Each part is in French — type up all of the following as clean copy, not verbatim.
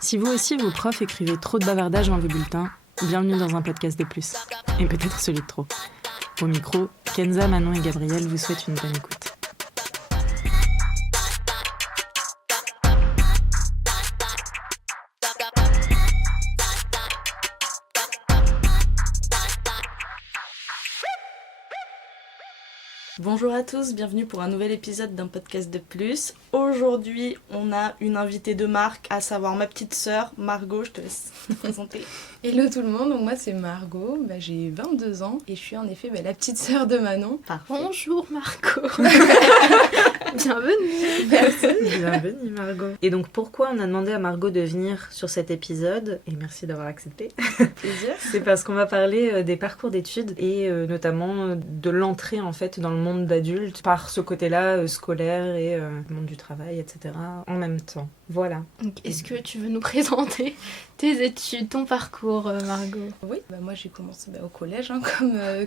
Si vous aussi, vos profs écrivaient trop de bavardages dans vos bulletins, bienvenue dans un podcast de plus. Et peut-être celui de trop. Au micro, Kenza, Manon et Gabriel vous souhaitent une bonne écoute. Bonjour à tous, bienvenue pour un nouvel épisode d'un podcast de plus. Aujourd'hui, on a une invitée de marque, à savoir ma petite sœur, Margot, je te laisse te présenter. Hello tout le monde, donc moi c'est Margot, j'ai 22 ans et je suis en effet la petite sœur de Manon. Parfait. Bonjour Margot. Bienvenue. Merci. Bienvenue Margot. Et donc pourquoi on a demandé à Margot de venir sur cet épisode, et merci d'avoir accepté, Plaisir. c'est parce qu'on va parler des parcours d'études et notamment de l'entrée en fait dans le monde d'adulte par ce côté-là scolaire et le monde du travail, etc. en même temps. Voilà. Donc, est-ce que tu veux nous présenter tes études, ton parcours, Margot? Oui, moi j'ai commencé au collège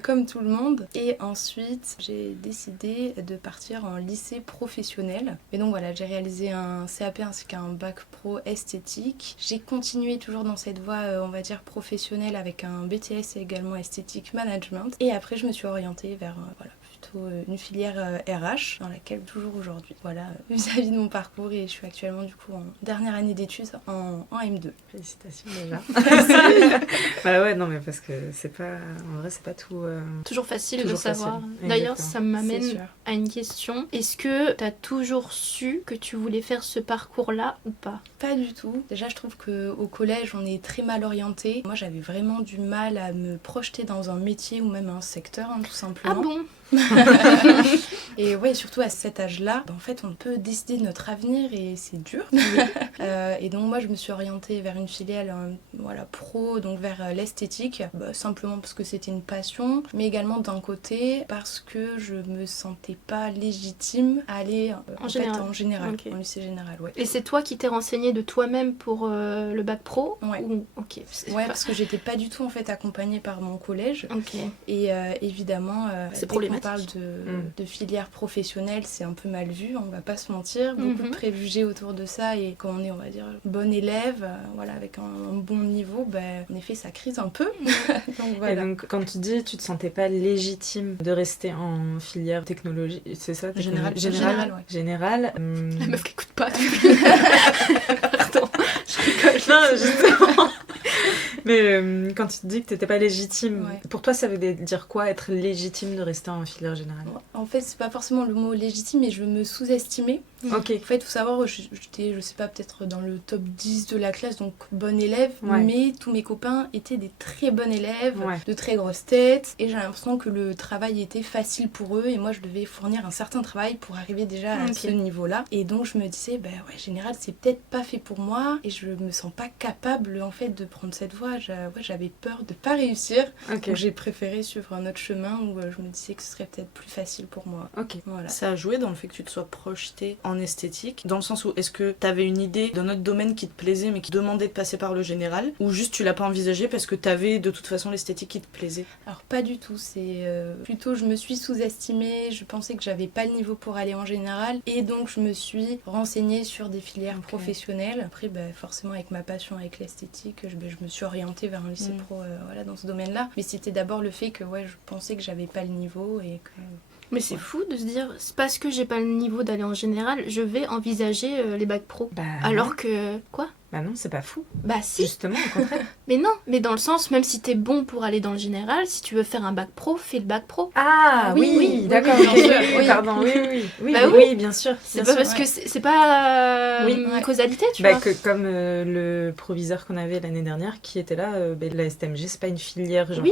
comme tout le monde et ensuite j'ai décidé de partir en lycée professionnel. Et donc voilà, j'ai réalisé un CAP ainsi qu'un bac pro esthétique. J'ai continué toujours dans cette voie, on va dire professionnelle avec un BTS et également esthétique management. Et après je me suis orientée vers une filière RH dans laquelle toujours aujourd'hui. Voilà, vis-à-vis de mon parcours et je suis actuellement du coup en dernière année d'études en M2. Félicitations déjà. Bah ouais, non mais parce que c'est pas, en vrai c'est pas tout... Toujours facile Toujours de savoir. facile. D'ailleurs, Exactement. ça m'amène C'est sûr. à une question. Est-ce que tu as toujours su que tu voulais faire ce parcours-là ou pas? Pas du tout. Déjà, je trouve qu'au collège, on est très mal orienté. Moi, j'avais vraiment du mal à me projeter dans un métier ou même un secteur, tout simplement. Ah bon? Et ouais, surtout à cet âge-là, en fait, on peut décider de notre avenir et c'est dur. Et donc, moi, je me suis orientée vers une filiale pro, donc vers l'esthétique, simplement parce que c'était une passion, mais également d'un côté parce que je me sentais pas légitime à aller en général, Okay. en lycée général, ouais. Et c'est toi qui t'es renseignée de toi-même pour le bac pro? Ouais. Ok. Ouais, parce que j'étais pas du tout en fait accompagnée par mon collège. Ok. Et évidemment, C'est dès problématique. qu'on parle de filière professionnelle, c'est un peu mal vu, on va pas se mentir. Beaucoup de préjugés autour de ça. Et quand on est, on va dire, bonne élève, avec un bon niveau, en effet, ça crise un peu. Donc voilà. Et donc quand tu dis tu te sentais pas légitime de rester en filière technologie, c'est ça? Générale, ouais. Générale. La meuf qui écoute pas. Pardon, je rigole. Non, justement. Mais quand tu te dis que t'étais pas légitime, Ouais. pour toi ça veut dire quoi être légitime de rester en filière générale? En fait, c'est pas forcément le mot légitime, mais je me sous-estimais. Ok. En fait, il faut savoir, j'étais, je sais pas, peut-être dans le top 10 de la classe, donc bonne élève, Ouais. mais tous mes copains étaient des très bonnes élèves, Ouais. de très grosses têtes, et j'ai l'impression que le travail était facile pour eux, et moi je devais fournir un certain travail pour arriver déjà à Ok. ce niveau-là. Et donc je me disais, général, c'est peut-être pas fait pour moi, et je me sens pas capable en fait de prendre cette voie. J'avais peur de pas réussir, Ok. donc j'ai préféré suivre un autre chemin où je me disais que ce serait peut-être plus facile pour moi. Ok. Voilà. Ça a joué dans le fait que tu te sois projetée en esthétique, dans le sens où est-ce que t'avais une idée d'un autre domaine qui te plaisait mais qui demandait de passer par le général, ou juste tu l'as pas envisagé parce que t'avais de toute façon l'esthétique qui te plaisait? Alors pas du tout, c'est plutôt je me suis sous-estimée, je pensais que j'avais pas le niveau pour aller en général et donc je me suis renseignée sur des filières professionnelles. Après forcément avec ma passion avec l'esthétique, je me suis orientée vers un lycée pro dans ce domaine-là. Mais c'était d'abord le fait que je pensais que j'avais pas le niveau et que... Mais c'est fou de se dire, c'est parce que j'ai pas le niveau d'aller en général, je vais envisager les bacs pro. Alors que... Quoi? Bah non, c'est pas fou. Bah si. Justement, au contraire. Mais non, mais dans le sens, même si t'es bon pour aller dans le général, si tu veux faire un bac pro, fais le bac pro. Ah Oui, oui, oui, d'accord. oui, ok, bien sûr, oui, oui. pardon, oui, Bah oui, bien sûr. C'est bien pas sûr. parce que c'est pas Oui. une causalité, tu Bah, vois. que comme le proviseur qu'on avait l'année dernière qui était là, la STMG c'est pas une filière genre Oui.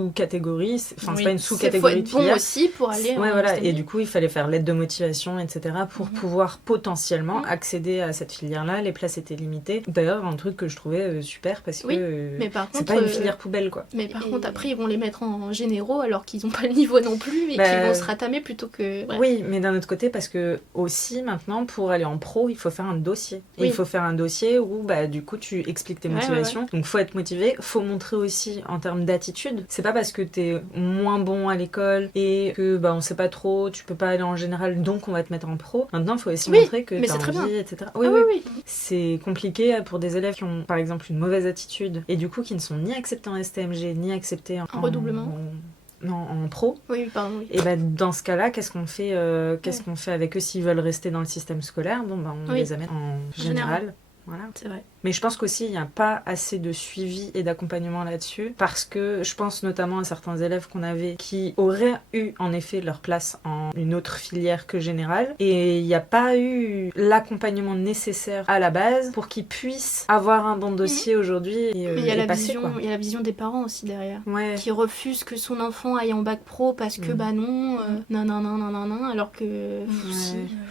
sous-catégorie, c'est Oui. pas une Faut sous-catégorie de être bon filière. aussi pour aller Ouais, en voilà, STMG. et du coup il fallait faire l'aide de motivation, etc. pour pouvoir potentiellement accéder à cette filière-là. Les places étaient limitées. D'ailleurs, un truc que je trouvais super parce Oui, que mais par c'est contre, pas une filière poubelle quoi. Mais par Et- contre, après, ils vont les mettre en généraux alors qu'ils n'ont pas le niveau non plus et Bah, qu'ils vont se ratamer plutôt que... Bref. Oui, mais d'un autre côté, parce que aussi maintenant, pour aller en pro, il faut faire un dossier. Et Oui. il faut faire un dossier où, bah, du coup, tu expliques tes Ouais, motivations. Donc, faut être motivé. Faut montrer aussi en termes d'attitude. C'est pas parce que t'es moins bon à l'école et que, bah, on sait pas trop, tu peux pas aller en général, donc on va te mettre en pro. Maintenant, il faut aussi Oui, montrer que mais t'as c'est très envie, etc. Oui, Ah oui. oui, oui. C'est compliqué compliqué pour des élèves qui ont par exemple une mauvaise attitude et du coup qui ne sont ni acceptés en STMG ni acceptés en redoublement. Non, en pro. Oui, pardon. Oui. Et dans ce cas-là, qu'est-ce qu'on fait qu'on fait avec eux s'ils veulent rester dans le système scolaire? Bon, on les amène en général. Voilà. C'est vrai. Mais je pense qu'aussi, il n'y a pas assez de suivi et d'accompagnement là-dessus, parce que je pense notamment à certains élèves qu'on avait qui auraient eu en effet leur place en une autre filière que générale, et il n'y a pas eu l'accompagnement nécessaire à la base pour qu'ils puissent avoir un bon dossier aujourd'hui et, Mais il y a et passer, quoi. il y a la vision des parents aussi derrière. Ouais. Qui refusent que son enfant aille en bac pro parce que non, non, alors que...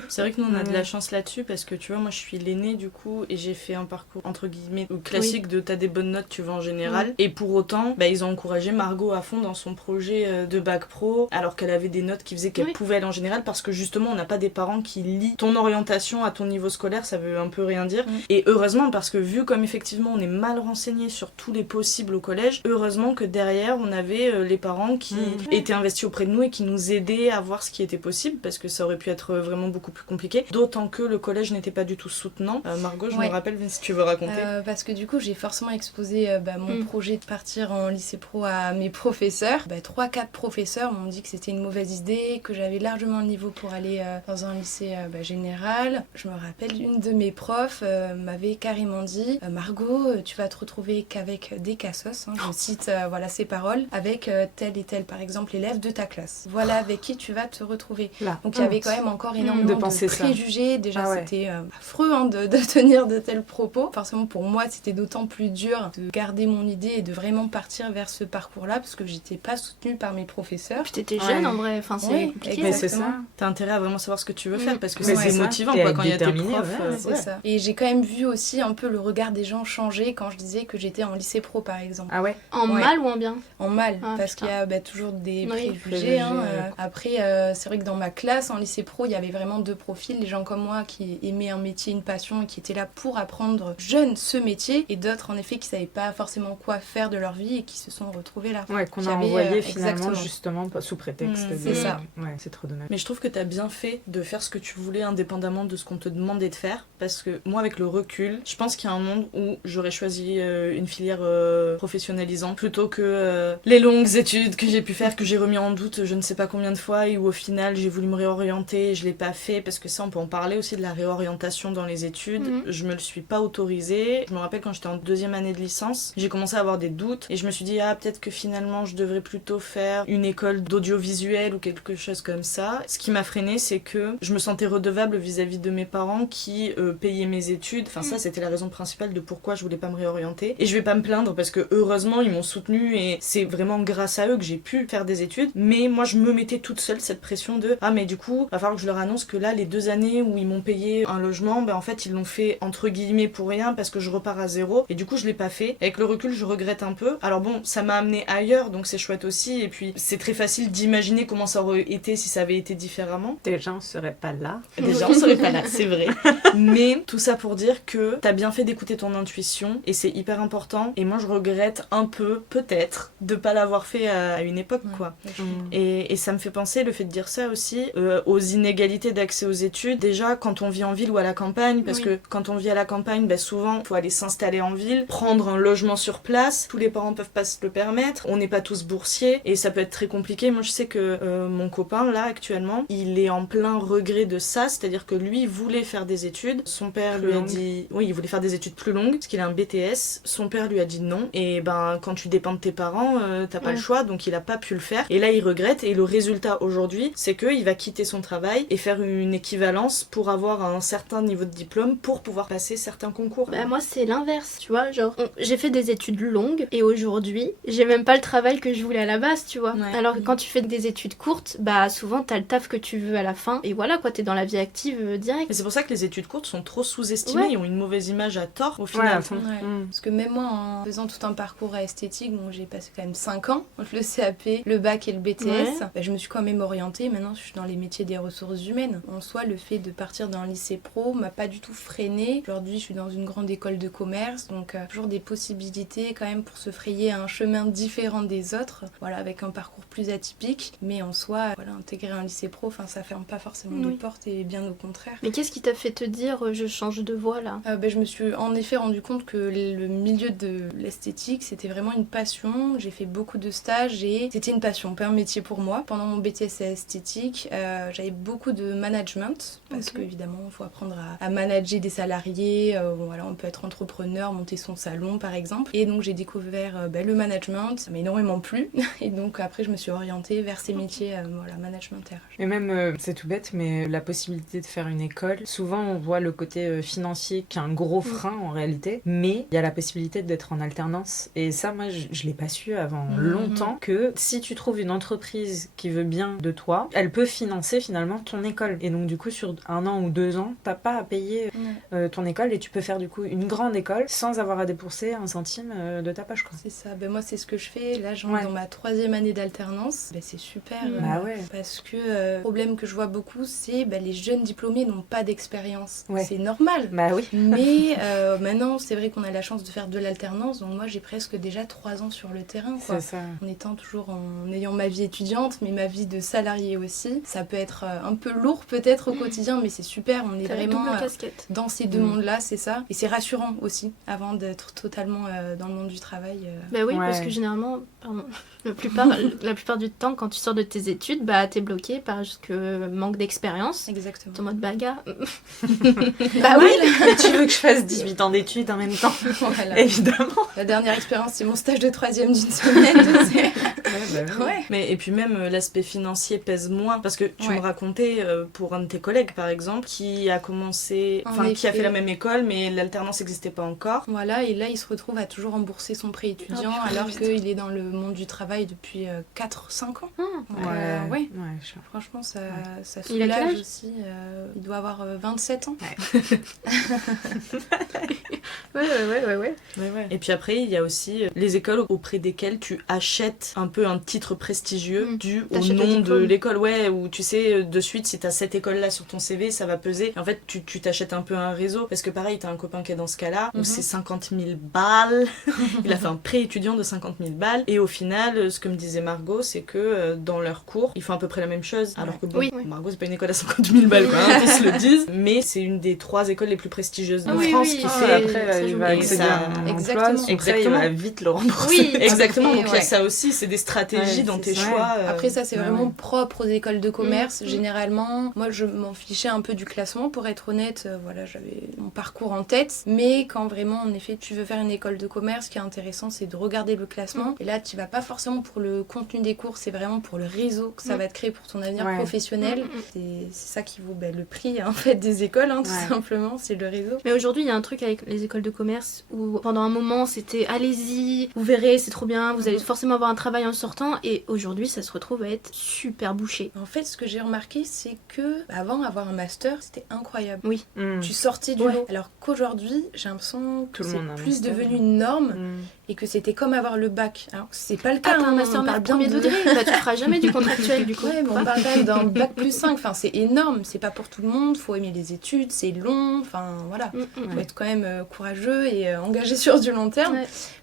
C'est vrai que nous on a de la chance là-dessus parce que tu vois, moi je suis l'aînée du coup et j'ai fait un parcours entre guillemets classique de t'as des bonnes notes, tu vas en général. Et pour autant, ils ont encouragé Margot à fond dans son projet de bac pro alors qu'elle avait des notes qui faisaient qu'elle pouvait aller en général parce que justement on n'a pas des parents qui lient ton orientation à ton niveau scolaire, ça veut un peu rien dire. Et heureusement parce que vu comme effectivement on est mal renseigné sur tous les possibles au collège, heureusement que derrière on avait les parents qui étaient investis auprès de nous et qui nous aidaient à voir ce qui était possible parce que ça aurait pu être vraiment beaucoup plus compliqué, d'autant que le collège n'était pas du tout soutenant. Margot, je me rappelle, si tu veux raconter. Parce que du coup j'ai forcément exposé mon projet de partir en lycée pro à mes professeurs. 3-4 professeurs m'ont dit que c'était une mauvaise idée, que j'avais largement le niveau pour aller dans un lycée général. Je me rappelle, une de mes profs m'avait carrément dit Margot, tu vas te retrouver qu'avec des cassos, je cite ces paroles, avec tel et tel par exemple élève de ta classe. Voilà avec qui tu vas te retrouver. Donc il y avait quand même encore énormément de préjugés. Déjà c'était affreux de tenir de tels propos. Forcément pour moi c'était d'autant plus dur de garder mon idée et de vraiment partir vers ce parcours-là parce que j'étais pas soutenue par mes professeurs. Puis t'étais jeune en vrai, c'est compliqué. Mais c'est ça. T'as intérêt à vraiment savoir ce que tu veux faire parce que c'est c'est motivant quand il y a tes profs. C'est ça. Et j'ai quand même vu aussi un peu le regard des gens changer quand je disais que j'étais en lycée pro par exemple. Ah ouais. En mal ou en bien? En mal, parce qu'il y a toujours des préjugés. Après, c'est vrai que dans ma classe, en lycée pro, il y avait vraiment deux profils. Les gens comme moi qui aimaient un métier, une passion et qui étaient là pour apprendre jeunes ce métier, et d'autres en effet qui savaient pas forcément quoi faire de leur vie et qui se sont retrouvés là. Ouais, qu'on a envoyé finalement justement sous prétexte de... C'est ça. Ouais, c'est trop dommage. Mais je trouve que t'as bien fait de faire ce que tu voulais indépendamment de ce qu'on te demandait de faire, parce que moi avec le recul, je pense qu'il y a un monde où j'aurais choisi une filière professionnalisante plutôt que les longues études que j'ai pu faire, que j'ai remis en doute je ne sais pas combien de fois et où au final j'ai voulu me réorienter et je l'ai pas fait, parce que ça on peut en parler aussi de la réorientation dans les études. Je me le suis pas autorisée. Je me rappelle quand j'étais en 2e année de licence, j'ai commencé à avoir des doutes et je me suis dit peut-être que finalement je devrais plutôt faire une école d'audiovisuel ou quelque chose comme ça. Ce qui m'a freinée, c'est que je me sentais redevable vis-à-vis de mes parents qui payaient mes études. Enfin ça c'était la raison principale de pourquoi je voulais pas me réorienter, et je vais pas me plaindre parce que heureusement ils m'ont soutenue et c'est vraiment grâce à eux que j'ai pu faire des études. Mais moi je me mettais toute seule cette pression de mais du coup va falloir que je leur annonce que là les 2 années où ils m'ont payé un logement, en fait ils l'ont fait entre guillemets pour rien parce que je repars à zéro, et du coup je l'ai pas fait. Avec le recul je regrette un peu. Alors bon, ça m'a amené ailleurs donc c'est chouette aussi, et puis c'est très facile d'imaginer comment ça aurait été si ça avait été différemment. Déjà on serait pas là, c'est vrai. Mais tout ça pour dire que t'as bien fait d'écouter ton intuition et c'est hyper important, et moi je regrette un peu peut-être de pas l'avoir fait à une époque quoi. Et ça me fait penser, le fait de dire ça aussi, aux inégalités d'accès aux études. Déjà quand on vit en ville ou à la campagne, parce que quand on vit à la campagne, souvent faut aller s'installer en ville, prendre un logement sur place, tous les parents peuvent pas se le permettre, on n'est pas tous boursiers et ça peut être très compliqué. Moi je sais que mon copain là actuellement, il est en plein regret de ça, c'est-à-dire que lui voulait faire des études, son père lui a dit il voulait faire des études plus longues parce qu'il a un BTS, son père lui a dit non, et quand tu dépends de tes parents t'as pas le choix, donc il a pas pu le faire, et là il regrette, et le résultat aujourd'hui c'est qu'il va quitter son travail et faire une équivalence pour avoir un certain niveau de diplôme pour pouvoir passer certains concours. Moi c'est l'inverse, tu vois, genre j'ai fait des études longues et aujourd'hui j'ai même pas le travail que je voulais à la base, tu vois. Alors que quand tu fais des études courtes, souvent t'as le taf que tu veux à la fin et voilà quoi, t'es dans la vie active direct. Et c'est pour ça que les études courtes sont trop sous-estimées et ont une mauvaise image à tort au final. Parce que même moi en faisant tout un parcours à esthétique, j'ai passé quand même 5 ans entre le CAP, le bac et le BTS, je me suis quand même orientée. Maintenant je suis dans les métiers des ressources humaines. En soi, le fait de partir d'un lycée pro m'a pas du tout freinée. Aujourd'hui je suis dans une grande grande école de commerce, donc toujours des possibilités quand même pour se frayer un chemin différent des autres, voilà, avec un parcours plus atypique, mais en soi, voilà, intégrer un lycée pro, ça ferme pas forcément de portes et bien au contraire. Mais qu'est-ce qui t'a fait te dire je change de voie là? Je me suis en effet rendu compte que le milieu de l'esthétique, c'était vraiment une passion. J'ai fait beaucoup de stages et c'était une passion, pas un métier pour moi. Pendant mon BTS esthétique, j'avais beaucoup de management, parce qu'évidemment, il faut apprendre à manager des salariés. Voilà, on peut être entrepreneur, monter son salon par exemple. Et donc j'ai découvert le management, ça m'a énormément plu. Et donc après, je me suis orientée vers ces métiers, voilà, management RH. Et même, c'est tout bête, mais la possibilité de faire une école, souvent on voit le côté financier qui est un gros frein en réalité, mais il y a la possibilité d'être en alternance. Et ça, moi, je l'ai pas su avant longtemps, que si tu trouves une entreprise qui veut bien de toi, elle peut financer finalement ton école. Et donc du coup, sur 1 an ou 2 ans, t'as pas à payer ton école et tu peux faire du coup une grande école sans avoir à débourser un centime de ta poche, quoi. C'est ça, moi c'est ce que je fais. Là, j'en suis dans ma 3e année d'alternance. C'est super. Parce que le problème que je vois beaucoup, c'est les jeunes diplômés n'ont pas d'expérience. C'est normal. Mais maintenant, c'est vrai qu'on a la chance de faire de l'alternance, donc moi j'ai presque déjà 3 ans sur le terrain, quoi. C'est ça. En étant toujours en ayant ma vie étudiante, mais ma vie de salarié aussi. Ça peut être un peu lourd peut-être au quotidien, mais c'est super. On est vraiment dans ces deux mondes-là, c'est ça. Et c'est rassurant aussi, avant d'être totalement dans le monde du travail. Parce que généralement, la plupart du temps, quand tu sors de tes études, t'es bloqué parce que manque d'expérience. Exactement. Ton mode bagarre. Mais tu veux que je fasse 18 ans d'études en même temps? Voilà. Évidemment. La dernière expérience, c'est mon stage de 3e d'une semaine. Mais et puis même l'aspect financier pèse moins, parce que tu me racontais pour un de tes collègues par exemple qui a commencé, qui a fait la même école mais l'alternance n'existait pas encore. Voilà, et là il se retrouve à toujours rembourser son prêt étudiant alors qu'il est dans le monde du travail depuis 4-5 ans. Franchement ça soulage aussi. Il doit avoir 27 ans. Et puis après il y a aussi les écoles auprès desquelles tu achètes un peu un titre prestigieux dû au nom de l'école, où tu sais de suite si t'as cette école là sur ton CV ça va peser. En fait tu t'achètes un peu un réseau, parce que pareil t'as un copain qui est dans ce cas là où c'est 50 000 balles. Il a fait un prêt étudiant de 50 000 balles et au final ce que me disait Margot c'est que dans leurs cours ils font à peu près la même chose, alors que Margot c'est pas une école à 50 000 balles quoi, ils se le disent, mais c'est une des 3 écoles les plus prestigieuses de France qui fait après il va accéder à un emploi, après il va vite le rembourser. Exactement, donc il y a ça aussi, c'est des stratégies dans tes choix. Après ça c'est vraiment propre aux écoles de commerce. Généralement, moi je m'en fichais un peu du classement pour être honnête, j'avais mon parcours en tête, mais quand vraiment en effet tu veux faire une école de commerce, ce qui est intéressant c'est de regarder le classement, et là tu vas pas forcément pour le contenu des cours, c'est vraiment pour le réseau que ça va te créer pour ton avenir professionnel. C'est ça qui vaut le prix en fait des écoles, tout simplement, c'est le réseau. Mais aujourd'hui il y a un truc avec les écoles de commerce où pendant un moment c'était allez-y, vous verrez c'est trop bien, vous allez forcément avoir un travail en sortant, et aujourd'hui ça se retrouve à être super bouché. En fait ce que j'ai remarqué c'est que avant avoir un master c'était incroyable. Tu sortais du lot, alors qu'aujourd'hui j'ai l'impression que c'est plus devenu une norme et que c'était comme avoir le bac. Alors c'est pas le cas, t'as un master on parle bien premier degré, tu feras jamais du contractuel du coup. Mais on parle quand même d'un bac plus 5, c'est énorme, c'est pas pour tout le monde, faut aimer les études, c'est long, voilà. Faut être quand même courageux et engagé sur du long terme.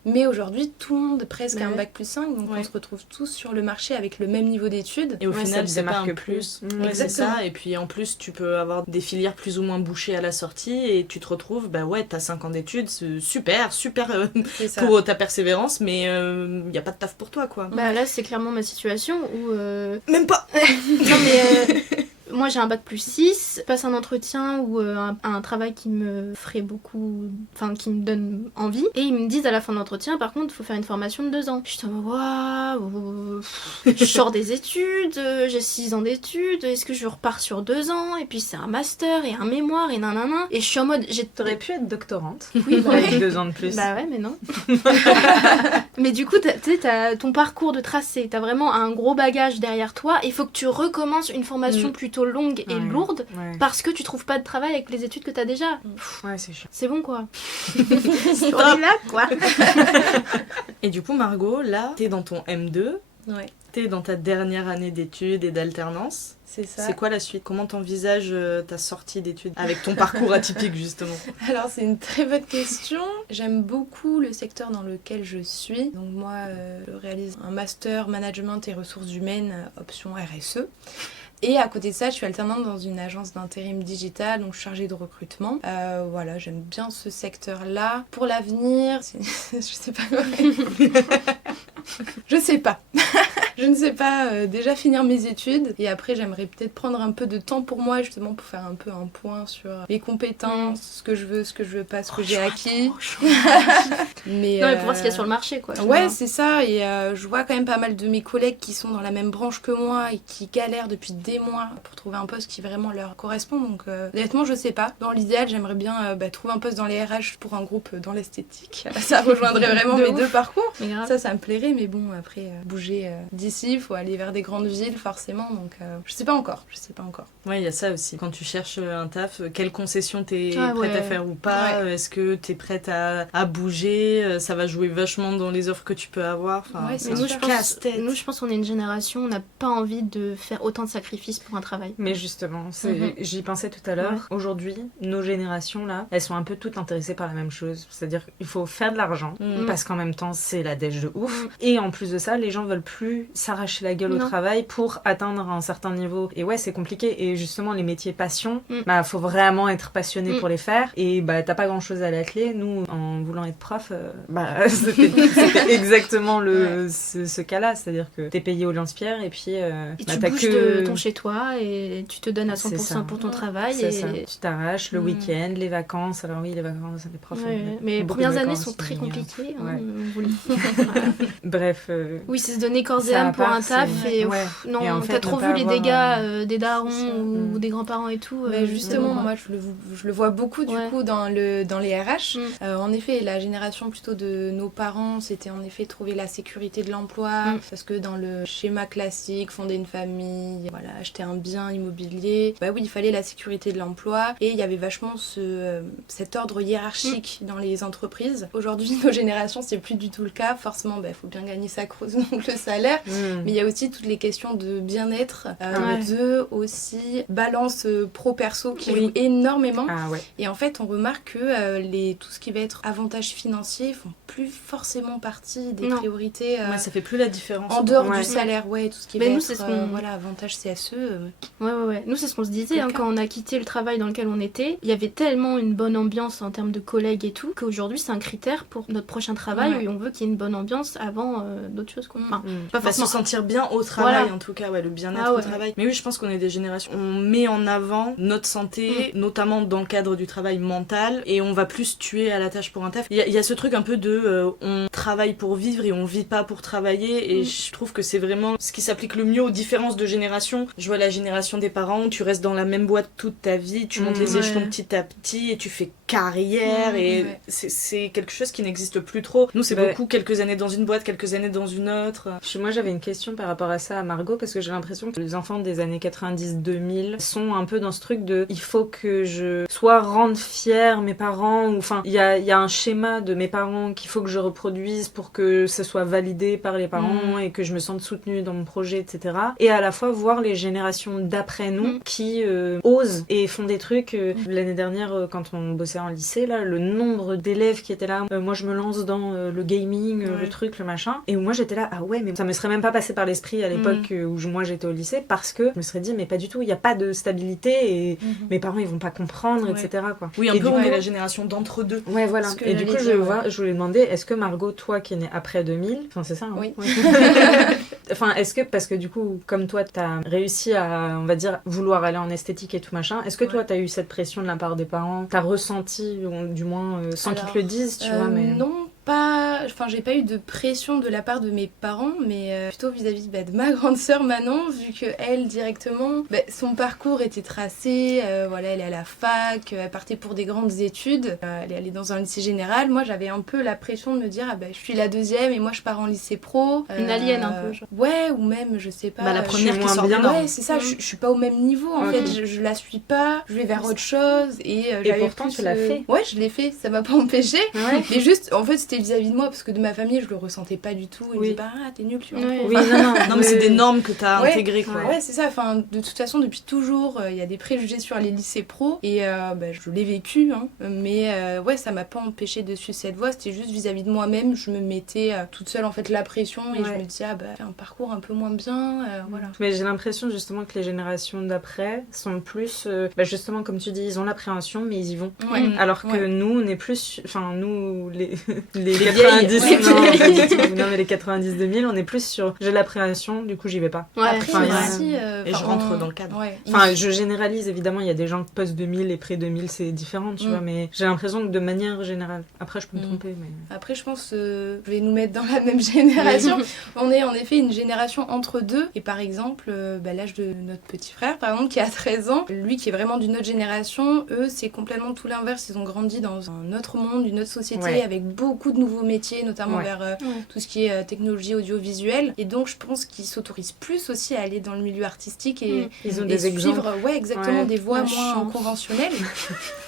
Mais aujourd'hui tout le monde presque a un bac plus 5, donc on se retrouve tous sur le marché avec le même niveau d'études. Et au final ça c'est pas un plus. C'est ça, et puis en plus tu peux avoir des filières plus ou moins bouchées à la sortie et tu te retrouves, t'as 5 ans d'études, c'est super pour ta persévérance, mais y a pas de taf pour toi quoi. Là c'est clairement ma situation où... Même pas. Non mais... Moi j'ai un bac plus 6, je passe un entretien ou un travail qui me ferait beaucoup, qui me donne envie, et ils me disent à la fin de l'entretien par contre il faut faire une formation de 2 ans. Je suis en waouh, je sors des études, j'ai 6 ans d'études, est-ce que je repars sur 2 ans, et puis c'est un master et un mémoire et nanana, et je suis en mode... T'aurais pu être doctorante. Oui, avec 2 ans de plus. Mais non. Mais du coup t'as ton parcours de tracé, t'as vraiment un gros bagage derrière toi, il faut que tu recommences une formation plutôt longue et lourde parce que tu trouves pas de travail avec les études que t'as déjà. C'est chiant. C'est bon quoi. On est là quoi. Et du coup Margot, là t'es dans ton M2. T'es dans ta dernière année d'études et d'alternance. C'est ça. C'est quoi la suite? Comment t'envisages ta sortie d'études avec ton parcours atypique justement? Alors c'est une très bonne question. J'aime beaucoup le secteur dans lequel je suis. Donc moi, je réalise un master management et ressources humaines, option RSE. Et à côté de ça, je suis alternante dans une agence d'intérim digital, donc chargée de recrutement. Voilà, j'aime bien ce secteur-là. Pour l'avenir, je sais pas quoi. Je sais pas. Je ne sais pas, déjà finir mes études et après j'aimerais peut-être prendre un peu de temps pour moi justement pour faire un peu un point sur mes compétences, ce que je veux pas, ce que j'ai acquis. Mais pour voir ce qu'il y a sur le marché quoi. Ouais, c'est ça et je vois quand même pas mal de mes collègues qui sont dans la même branche que moi et qui galèrent depuis des mois pour trouver un poste qui vraiment leur correspond. Donc honnêtement, je sais pas. Dans l'idéal, j'aimerais bien trouver un poste dans les RH pour un groupe dans l'esthétique. Ça rejoindrait vraiment mes deux parcours. Ça me plairait mais bon après bouger d'ici, il faut aller vers des grandes villes forcément, donc je sais pas encore. Ouais, il y a ça aussi. Quand tu cherches un taf, quelle concession t'es prête à faire ou pas? Est-ce que t'es prête à bouger? Ça va jouer vachement dans les offres que tu peux avoir. Ouais, mais nous, je pense qu'on est une génération, on n'a pas envie de faire autant de sacrifices pour un travail. Mais justement, j'y pensais tout à l'heure. Ouais. Aujourd'hui, nos générations là, elles sont un peu toutes intéressées par la même chose. C'est-à-dire qu'il faut faire de l'argent, parce qu'en même temps, c'est la dèche de ouf. Et en plus de ça, les gens veulent plus s'arracher la gueule au travail pour atteindre un certain niveau. Et ouais, c'est compliqué. Et justement, les métiers passion, faut vraiment être passionné pour les faire. Et t'as pas grand-chose à la clé. Nous, en voulant être prof, c'était exactement ce cas-là. C'est-à-dire que t'es payé au lance-pierre et puis tu bouges de ton chez-toi et tu te donnes à 100% pour ton travail. C'est ça. Tu t'arraches le week-end, les vacances. Alors oui, les vacances, les profs. Mais les premières années sont très compliquées. Bref. Oui, c'est se donner corps et âme pour un taf et non, et en fait, t'as trop vu les dégâts des darons ou des grands-parents et tout. Justement, moi je le vois beaucoup du coup dans les RH. En effet, la génération plutôt de nos parents, c'était en effet trouver la sécurité de l'emploi, parce que dans le schéma classique, fonder une famille, acheter un bien immobilier, oui, il fallait la sécurité de l'emploi et il y avait vachement cet ordre hiérarchique dans les entreprises. Aujourd'hui, nos générations, c'est plus du tout le cas. Forcément, faut bien gagner sa croûte, donc le salaire. Mais il y a aussi toutes les questions de bien-être, de aussi balance pro-perso qui joue énormément. Et en fait, on remarque que tout ce qui va être avantages financiers font plus forcément partie des priorités. Ça fait plus la différence. En dehors du salaire, tout ce qui va nous, être avantage CSE. Nous, c'est ce qu'on se disait quand on a quitté le travail dans lequel on était. Il y avait tellement une bonne ambiance en termes de collègues et tout, qu'aujourd'hui, c'est un critère pour notre prochain travail où on veut qu'il y ait une bonne ambiance avant d'autres choses. Pas forcément se sentir bien au travail, en tout cas, le bien-être au travail. Mais oui, je pense qu'on est des générations. On met en avant notre santé, notamment dans le cadre du travail mental, et on va plus tuer à la tâche pour un taf. Il y a ce truc un peu de on travaille pour vivre et on vit pas pour travailler, et je trouve que c'est vraiment ce qui s'applique le mieux aux différences de génération. Je vois la génération des parents, tu restes dans la même boîte toute ta vie, tu montes les échelons petit à petit et tu fais carrière, et c'est quelque chose qui n'existe plus trop. Nous, c'est beaucoup quelques années dans une boîte, quelques années dans une autre. Moi, j'avais une question par rapport à ça à Margot, parce que j'ai l'impression que les enfants des années 90-2000 sont un peu dans ce truc de il faut que je soit rendre fière mes parents, ou enfin il y a un schéma de mes parents qu'il faut que je reproduise pour que ça soit validé par les parents et que je me sente soutenue dans mon projet, etc. Et à la fois voir les générations d'après nous qui osent et font des trucs. L'année dernière, quand on bossait en lycée, là, le nombre d'élèves qui étaient là, moi je me lance dans le gaming, le truc, le machin, et où moi j'étais là, mais ça me serait même pas passé par l'esprit à l'époque où moi j'étais au lycée, parce que je me serais dit mais pas du tout, il y a pas de stabilité et mes parents ils vont pas comprendre, etc. quoi. Oui, un peu on est la génération d'entre-deux. Ouais, voilà. Et du coup je voulais demander, est-ce que Margot, toi qui es née après 2000, enfin c'est ça, hein, oui. Enfin, est-ce que, parce que du coup, comme toi, t'as réussi à, on va dire, vouloir aller en esthétique et tout machin, est-ce que toi, t'as eu cette pression de la part des parents? T'as ressenti, du moins, sans qu'ils te le disent, tu vois, mais... Non. J'ai pas eu de pression de la part de mes parents, mais plutôt vis-à-vis de ma grande sœur Manon, vu que elle directement, son parcours était tracé, elle est à la fac, elle partait pour des grandes études, elle est allée dans un lycée général. Moi j'avais un peu la pression de me dire je suis la deuxième et moi je pars en lycée pro. Une alien un peu, genre. Ouais, ou même je sais pas. La première qui sort bien. Ouais, c'est ça, je suis pas au même niveau en fait, je la suis pas, je vais vers autre chose et pourtant tu l'as fait. Ouais, je l'ai fait, ça m'a pas empêché, mais juste en fait c'était vis-à-vis de moi parce que de ma famille, je le ressentais pas du tout. Ils me disaient pas, ah, t'es nul, tu vois. Oui, non, mais c'est des normes que t'as Ouais. intégrées, quoi. Ouais, c'est ça. Enfin, de toute façon, depuis toujours, il y a des préjugés sur les lycées pro et je l'ai vécu, hein, mais ouais, ça m'a pas empêché de suivre cette voie. C'était juste vis-à-vis de moi-même, je me mettais toute seule en fait la pression et je me disais fais un parcours un peu moins bien, voilà. Mais j'ai l'impression justement que les générations d'après sont plus, justement comme tu dis, ils ont l'appréhension mais ils y vont. Ouais. Alors que nous, on est plus, enfin nous les vieilles. 90, Ouais. non mais les 90-2000, on est plus sur j'ai l'appréhension, du coup j'y vais pas. Ouais, Après, enfin, il y a ouais. aussi, Et je rentre dans le cadre. Ouais. Enfin, je généralise évidemment, il y a des gens post 2000 et pré 2000, c'est différent, tu vois, mais j'ai l'impression que de manière générale. Après, je peux me tromper, mais. Après, je pense je vais nous mettre dans la même génération. On est en effet une génération entre deux. Et par exemple, l'âge de notre petit frère, par exemple, qui a 13 ans, lui qui est vraiment d'une autre génération, eux, c'est complètement tout l'inverse. Ils ont grandi dans un autre monde, une autre société, avec beaucoup de nouveaux métiers, notamment vers tout ce qui est technologie audiovisuelle. Et donc, je pense qu'ils s'autorisent plus aussi à aller dans le milieu artistique et, Ils ont et des exemples. suivre exactement des voies moins conventionnelles.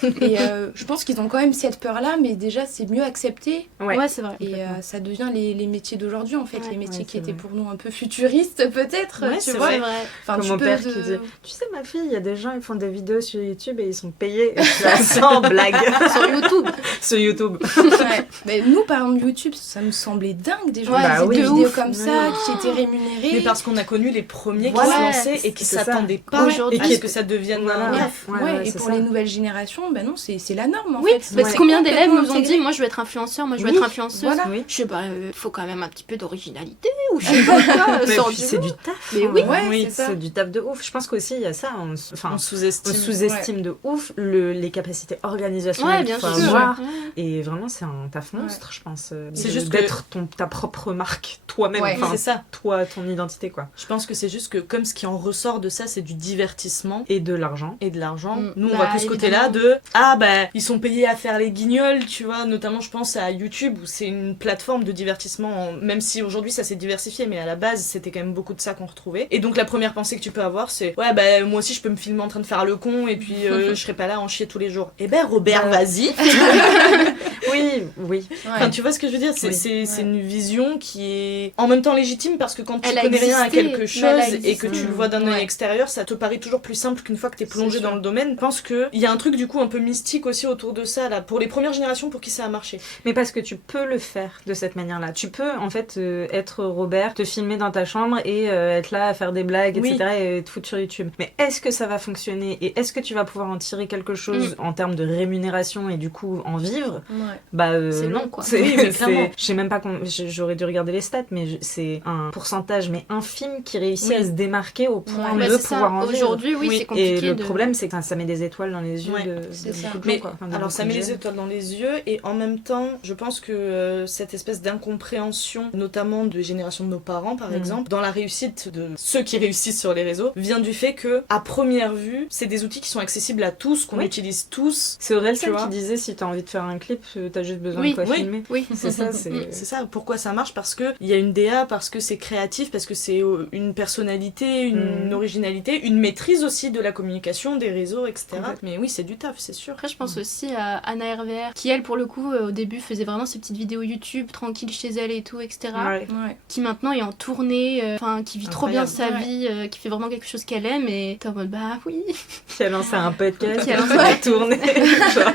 Et je pense qu'ils ont quand même cette peur-là, mais déjà, c'est mieux accepté. Ouais, c'est vrai. Et ça devient les métiers d'aujourd'hui, en fait, les métiers qui étaient vrai. pour nous un peu futuristes, peut-être. Ouais, tu c'est vois. vrai. Enfin, Comme tu mon peux père de- qui dit tu sais ma fille, il y a des gens ils font des vidéos sur YouTube et ils sont payés et je suis là, sans blague Sur YouTube. sur YouTube. Ouais. Mais nous, par exemple, YouTube, ça me semblait dingue, des gens Ouais, qui bah faisaient oui. des De vidéos ouf. comme ça, qui étaient rémunérés. Mais parce qu'on a connu les premiers Voilà. qui se lançaient et qui C'est ça. s'attendaient pas Aujourd'hui. à ce que ça devienne Voilà. un Bref, Ouais, et c'est pour ça. les nouvelles générations, non, c'est la norme, en Oui, fait. parce C'est que combien d'élèves complètement nous ont dit intégré. moi je veux être influenceur, moi je veux Oui. être influenceuse. Voilà. Oui. Je sais pas, faut quand même un petit peu d'originalité ou je sais pas quoi. Mais sort puis du c'est lot. du taf. Mais hein. oui. Ouais, c'est ça. c'est du taf de ouf. Je pense qu'aussi il y a ça. on On sous-estime. sous-estime de ouf les capacités organisationnelles Ouais, qu'il bien faut sûr. avoir. Ouais. Et vraiment, c'est un taf monstre, je pense. C'est de- juste que- d'être ta propre marque, toi-même. Ouais, Enfin, c'est ça. toi, ton identité, quoi. Je pense que c'est juste que comme ce qui en ressort de ça, c'est du divertissement Et de l'argent. et de l'argent. Mm. Nous, on Bah, voit que ce côté-là évidemment. de ils sont payés à faire les guignols, tu vois. Notamment, je pense à YouTube où c'est une plateforme de divertissement, même si aujourd'hui ça s'est diversifié, mais à la base c'était quand même beaucoup de ça qu'on retrouvait. Et donc la première pensée que tu peux avoir, c'est moi aussi je peux me filmer en train de faire le con et puis je serai pas là à en chier tous les jours. Eh ben Robert, vas-y. Oui. Ouais. Enfin, tu vois ce que je veux dire, c'est une vision qui est en même temps légitime parce que quand tu Elle a connais rien à existé, quelque mais chose elle a et que existé. tu le vois d'un œil Ouais. extérieur, ça te paraît toujours plus simple qu'une fois que t'es plongé C'est sûr. dans le domaine. Je pense qu'il y a un truc du coup un peu mystique aussi autour de ça là, pour les premières générations pour qui ça a marché. Mais parce que tu peux le faire de cette manière-là. Tu peux, en fait, être Robert, te filmer dans ta chambre et être là à faire des blagues, Oui. etc. et te foutre sur YouTube. Mais est-ce que ça va fonctionner et est-ce que tu vas pouvoir en tirer quelque chose en termes de rémunération et du coup en vivre? Ouais. Bah C'est non, long, quoi. Oui, mais clairement. je sais même pas j'aurais dû regarder les stats, mais c'est un pourcentage mais infime qui réussit Oui. à se démarquer au point Ouais, de c'est ça. pouvoir en vivre. Aujourd'hui, oui, Oui. c'est Et compliqué. le de... problème, c'est que ça met des étoiles dans les yeux Ouais, de c'est ça. beaucoup de Mais gens, quoi. Enfin, de alors beaucoup ça de met les jeunes. étoiles dans les yeux et en même temps je pense que cette espèce d'incompréhension notamment de génération de nos parents par exemple dans la réussite de ceux qui réussissent sur les réseaux vient du fait que à première vue c'est des outils qui sont accessibles à tous, qu'on Oui. utilise tous. C'est Orelsan Tu vois. qui disait si t'as envie de faire un clip, t'as juste besoin Oui, de quoi oui. filmer. Oui, C'est ça, c'est. C'est ça, pourquoi ça marche? Parce que il y a une DA, parce que c'est créatif, parce que c'est une personnalité, une originalité, une maîtrise aussi de la communication, des réseaux, etc. Complètement. Mais oui, c'est du taf, c'est sûr. Après, je pense aussi à Anna RVR, qui elle, pour le coup, au début, faisait vraiment ses petites vidéos YouTube, tranquille chez elle et tout, etc. Ouais. Ouais. Qui maintenant est en tournée, enfin, qui vit trop bien sa Incroyable. vie, qui fait vraiment quelque chose qu'elle aime, et t'es en mode, bah oui, Qui a lancé un podcast, Qui a lancé qui a tourné. Genre.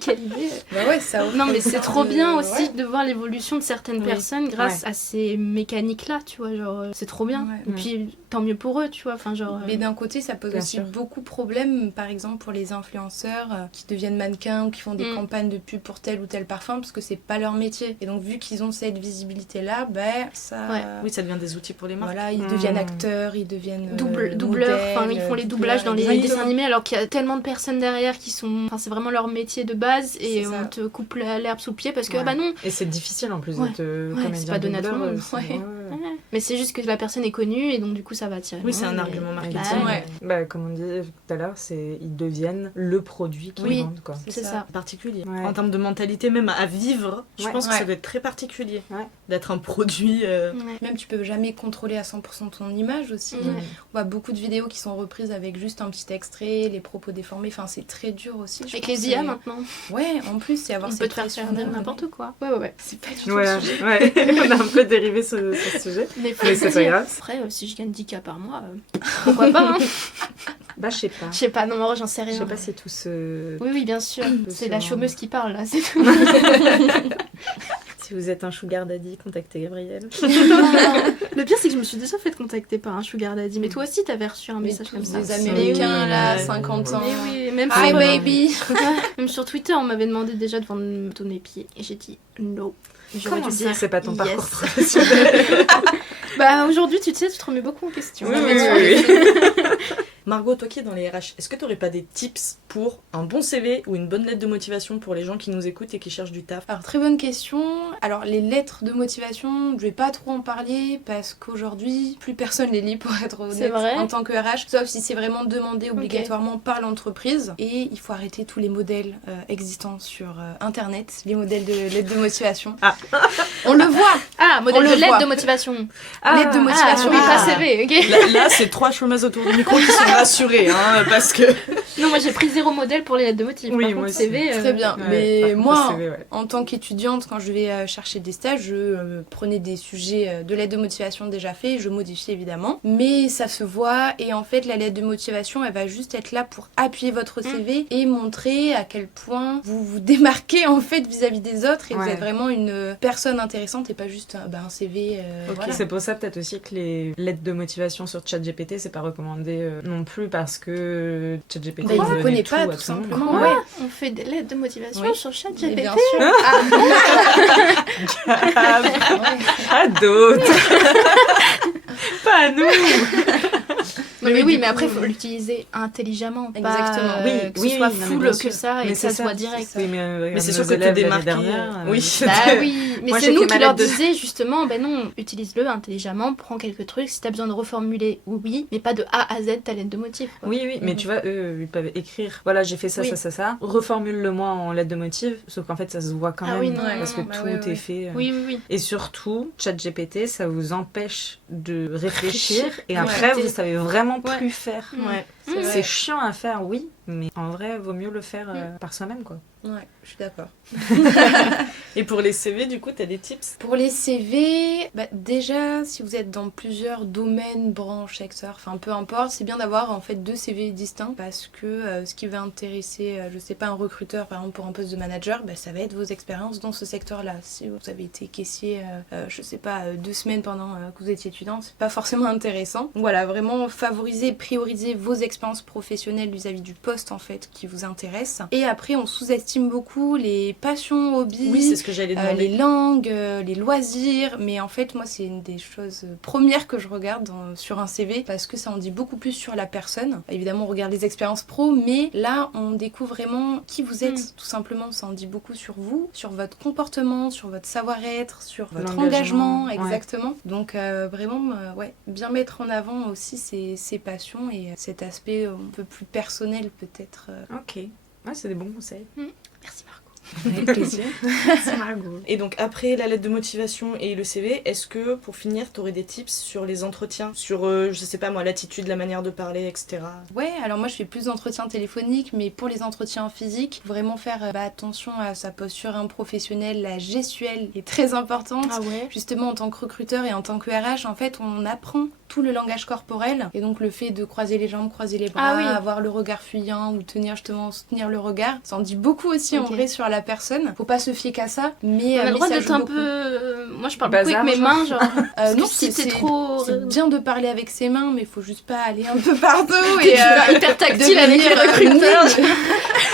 quelle idée. Bah ouais, ça offre Non, mais c'est plein trop de- bien aussi ouais. de voir l'évolution de certaines Oui. personnes grâce à ces mécaniques-là, tu vois, genre, c'est trop bien. Ouais. Et puis, tant mieux pour eux, tu vois, enfin, genre... Mais d'un côté, ça pose Bien aussi sûr. beaucoup de problèmes, par exemple pour les influenceurs qui deviennent mannequins ou qui font des campagnes de pub pour tel ou tel parfum parce que c'est pas leur métier. Et donc, vu qu'ils ont cette visibilité-là, ça. Ouais. Oui, ça devient des outils pour les marques. Voilà, ils deviennent acteurs, ils deviennent. doubleurs, enfin ils font les doublages dans les exactement. dessins animés alors qu'il y a tellement de personnes derrière qui sont, enfin c'est vraiment leur métier de base et C'est ça. on te coupe l'herbe sous le pied parce que Ouais. ah bah non. Et c'est difficile en plus Ouais. d'être Ouais, comédien c'est pas donné à tout le doubleur, monde. c'est- Ouais. sûr. Ouais. Mais c'est juste que la personne est connue et donc du coup ça va attirer. Oui, c'est un mais- argument marketing. Bah, ouais. Bah, comme on disait tout à l'heure, ils deviennent le produit qu'ils Oui. vendent, quoi. C'est ça. Particulier. Ouais. En termes de mentalité, même à vivre, je Ouais. pense que Ouais. ça doit être très particulier. Ouais. D'être un produit. Ouais. Même tu peux jamais contrôler à 100% ton image aussi. Ouais. On voit beaucoup de vidéos qui sont reprises avec juste un petit extrait, les propos déformés. Enfin, c'est très dur aussi. je Avec pense, les IA et- maintenant, Ouais, en plus, c'est avoir on cette peut te faire pression faire de- n'importe quoi. Ouais. C'est pas du tout Voilà, le sujet. ouais. On a un peu dérivé sur ce sujet. Mais, Mais c'est pas grave. Après, si je gagne 10K par mois, pourquoi pas, hein. Bah, je sais pas. Je sais pas, non, moi j'en sais Je rien. sais pas si tout ce... Oui, bien sûr. C'est la sûr. chômeuse qui parle, là, c'est tout. Si vous êtes un sugar daddy, contactez Gabriel. Le pire, c'est que je me suis déjà fait contacter par un sugar daddy. Mais toi aussi, t'avais reçu un Mais message tous comme ça. des Américains, oui, là, ouais. 50 ans. Mais oui, même Hi sur, baby. même sur Twitter, on m'avait demandé déjà de vendre tous mes pieds. Et j'ai dit no. J'aurais Comment dû ça, dire c'est pas ton yes. parcours professionnel? Bah aujourd'hui, tu sais, tu te remets beaucoup en question. Oui, hein, oui, là-dessus. oui. Margot, toi qui es dans les RH, est-ce que tu n'aurais pas des tips pour un bon CV ou une bonne lettre de motivation pour les gens qui nous écoutent et qui cherchent du taf? Alors, très bonne question. Alors, les lettres de motivation, je vais pas trop en parler parce qu'aujourd'hui, plus personne les lit, pour être C'est honnête, vrai en tant que RH, sauf si c'est vraiment demandé obligatoirement par l'entreprise. Et il faut arrêter tous les modèles existants sur Internet, les modèles de lettres de motivation. Ah. On le voit. Ah, On modèle le de lettre voit. de motivation. Lettre de motivation. oui, Ah. pas CV, ok. Là, c'est 3 chômeuses autour du micro qui sont rassurées, hein, parce que... Non, moi j'ai pris 0 modèle pour les lettres de motif. Oui, Par moi contre, aussi. CV. Très bien. Ouais, Mais par contre, moi, le CV, ouais. en tant qu'étudiante, quand je vais chercher des stages, je prenais des sujets de lettre de motivation déjà faits, je modifie évidemment, mais ça se voit et en fait la lettre de motivation elle va juste être là pour appuyer votre CV et montrer à quel point vous vous démarquez en fait vis-à-vis des autres et vous Ouais. êtes vraiment une personne intéressante et pas juste un CV. Ok, voilà. c'est pour ça peut-être aussi que les lettres de motivation sur ChatGPT, c'est pas recommandé non plus parce que ChatGPT Bah, il vous donnait connaît tout pas, à tout le monde. simplement. Comment Ouais. on fait des lettres de motivation Oui. sur Mais ChatGPT? bien sûr. Ah, ouais. À d'autres. Pas à nous. Non, mais Mais oui, du mais coup, après, il faut l'utiliser intelligemment. Exactement. Pas, Oui, que oui, ce soit non, mais full bien que sûr. ça et Mais que ça c'est soit ça, direct. Oui, mais c'est nos sûr que te élèves l'année démarquer... dernière, Oui. Bah oui, mais Moi, c'est j'ai nous fait qui ma leur lettre de- disions justement, ben non, utilise-le intelligemment, prends quelques trucs, si t'as besoin de reformuler, oui, mais pas de A à Z ta lettre de motif. Quoi. Oui, mais Mhm. tu vois, eux, ils peuvent écrire, voilà, j'ai fait ça, Oui. ça. Reformule-le-moi en lettre de motif, sauf qu'en fait, ça se voit quand Ah même. oui, non, parce que non, bah tout oui, est oui. fait. Oui. Et surtout, ChatGPT, ça vous empêche de réfléchir. Et Ouais. après, vous savez vraiment Ouais. plus faire. Ouais. C'est vrai. C'est chiant à faire, oui, mais en vrai, vaut mieux le faire par soi-même, quoi. Ouais, je suis d'accord. Et pour les CV, du coup, t'as des tips? Pour les CV, bah déjà, si vous êtes dans plusieurs domaines, branches, secteurs, enfin peu importe, c'est bien d'avoir en fait 2 CV distincts parce que ce qui va intéresser, je sais pas, un recruteur par exemple pour un poste de manager, bah, ça va être vos expériences dans ce secteur-là. Si vous avez été caissier, je sais pas, 2 semaines pendant que vous étiez étudiant, c'est pas forcément intéressant. Donc voilà, vraiment favoriser, prioriser vos expériences professionnelles vis-à-vis du poste en fait qui vous intéresse. Et après, on sous-estime beaucoup les passions, hobbies. Oui, c'est ce que j'allais demander. Les langues, les loisirs, mais en fait moi c'est une des choses premières que je regarde sur un CV parce que ça en dit beaucoup plus sur la personne. Évidemment on regarde les expériences pro, mais là on découvre vraiment qui vous êtes tout simplement, ça en dit beaucoup sur vous, sur votre comportement, sur votre savoir-être, sur votre engagement, L'engagement, ouais. exactement. Donc vraiment ouais, bien mettre en avant aussi ses passions et cet aspect un peu plus personnel peut-être. Ok. Ouais, c'est des bons conseils. Merci Marco. Avec plaisir. C'est Margot. Et donc après la lettre de motivation et le CV, est-ce que pour finir t'aurais des tips sur les entretiens, sur je sais pas moi l'attitude, la manière de parler, etc. Ouais, alors moi je fais plus d'entretiens téléphoniques, mais pour les entretiens physiques, vraiment faire attention à sa posture professionnelle, la gestuelle est très importante. Ah ouais. Justement en tant que recruteur et en tant que RH, en fait on apprend tout le langage corporel et donc le fait de croiser les jambes, croiser les bras, Ah oui. avoir le regard fuyant ou soutenir le regard, ça en dit beaucoup aussi en Ok. vrai sur la personne. Faut pas se fier qu'à ça, mais On a le droit ça d'être joue un beaucoup. peu. Moi je parle Bazar, beaucoup avec mes genre. mains, genre. Parce Non, que si t'es trop. c'est bien de parler avec ses mains, mais faut juste pas aller un peu partout Et et hyper tactile avec les devenir recruteurs.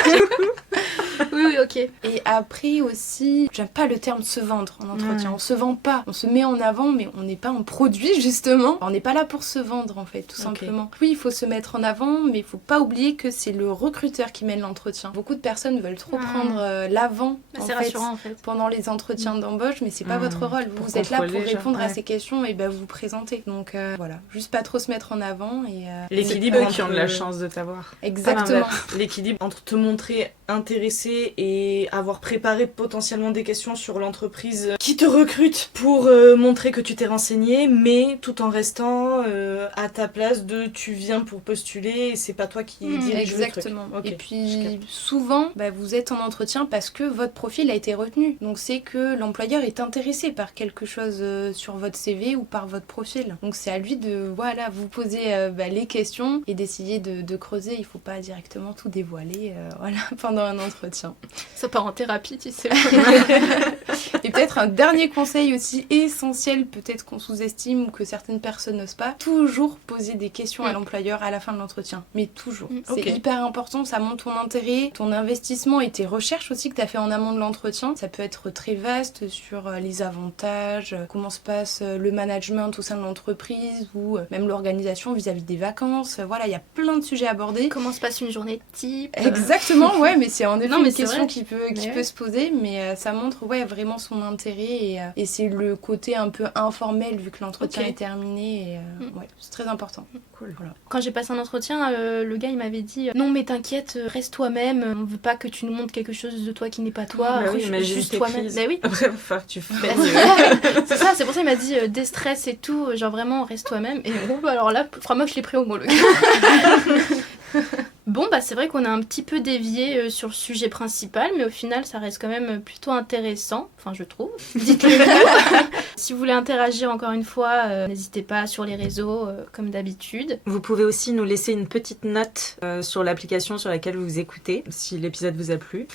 nul. Oui, ok. Et après aussi, j'aime pas le terme se vendre en entretien. On se vend pas, on se met en avant, mais on n'est pas un produit justement. On n'est pas là pour se vendre en fait, tout simplement. Oui, il faut se mettre en avant, mais il faut pas oublier que c'est le recruteur qui mène l'entretien. Beaucoup de personnes veulent trop prendre l'avant c'est rassurant en fait. Pendant les entretiens d'embauche, mais c'est pas votre rôle. Vous êtes là pour répondre à ces questions et vous présenter. Donc voilà, juste pas trop se mettre en avant et l'équilibre entre qui ont de la chance de t'avoir. Exactement. L'équilibre entre te montrer intéressé et avoir préparé potentiellement des questions sur l'entreprise qui te recrute pour montrer que tu t'es renseigné, mais tout en restant à ta place de tu viens pour postuler et c'est pas toi qui dirige le truc. Exactement. Et puis souvent, vous êtes en entretien parce que votre profil a été retenu. Donc c'est que l'employeur est intéressé par quelque chose sur votre CV ou par votre profil. Donc c'est à lui de vous poser les questions et d'essayer de creuser. Il faut pas directement tout dévoiler pendant un entretien. Ça part en thérapie, tu sais. Et peut-être un dernier conseil aussi essentiel, peut-être qu'on sous-estime ou que certaines personnes n'osent pas, toujours poser des questions à l'employeur à la fin de l'entretien. Mais toujours. C'est hyper important, ça montre ton intérêt, ton investissement et tes recherches aussi que tu as fait en amont de l'entretien. Ça peut être très vaste sur les avantages, comment se passe le management au sein de l'entreprise ou même l'organisation vis-à-vis des vacances. Voilà, il y a plein de sujets abordés. Comment se passe une journée type. Exactement, mais c'est en effet une question qui peut se poser, mais ça montre vraiment son intérêt et c'est le côté un peu informel vu que l'entretien est terminé et c'est très important. Cool. Voilà. Quand j'ai passé un entretien, le gars il m'avait dit non mais t'inquiète, reste toi-même, on veut pas que tu nous montres quelque chose de toi qui n'est pas toi, juste toi-même. Bah oui. Tu fais. C'est ça, c'est pour ça qu'il m'a dit déstress et tout, genre vraiment reste toi-même. Et alors là, crois-moi que je l'ai pris au mot le gars. Bon, c'est vrai qu'on a un petit peu dévié sur le sujet principal, mais au final, ça reste quand même plutôt intéressant, enfin je trouve. Dites-le nous. Si vous voulez interagir encore une fois, n'hésitez pas sur les réseaux, comme d'habitude. Vous pouvez aussi nous laisser une petite note sur l'application sur laquelle vous écoutez, si l'épisode vous a plu.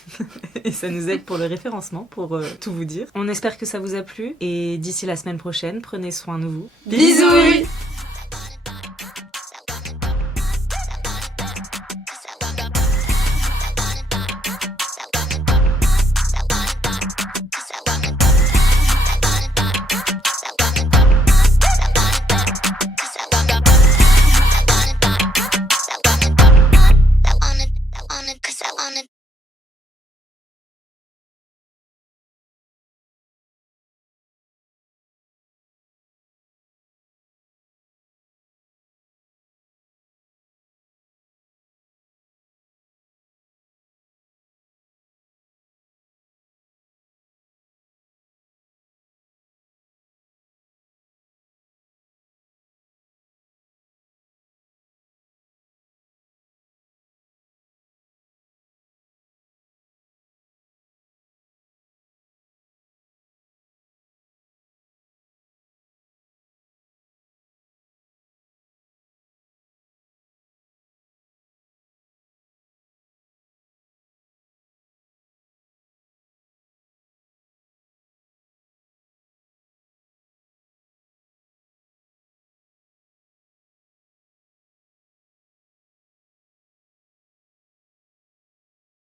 Et ça nous aide pour le référencement, pour tout vous dire. On espère que ça vous a plu, et d'ici la semaine prochaine, prenez soin de vous. Bisous.